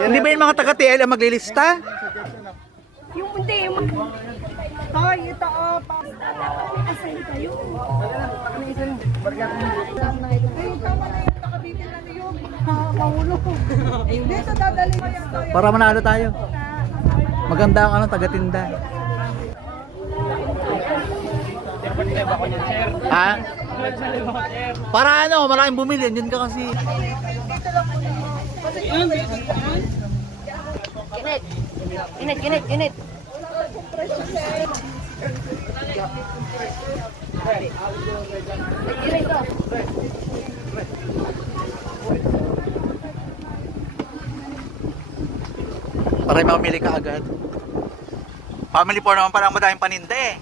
Hindi ba yung mga taga-TL ang maglilista? Yung hindi, yung Toy, ito assign kayo. Ay, tama na yun, nakabitin na niyo. Mahulog. Dito dadali mo yung Toy. Para manalo tayo. Maganda ang taga-tinda. Ha? Para maraming bumili. Yun ka kasi. Ginit. Para mamili ka agad. Family 4 naman parang madaming paninda eh.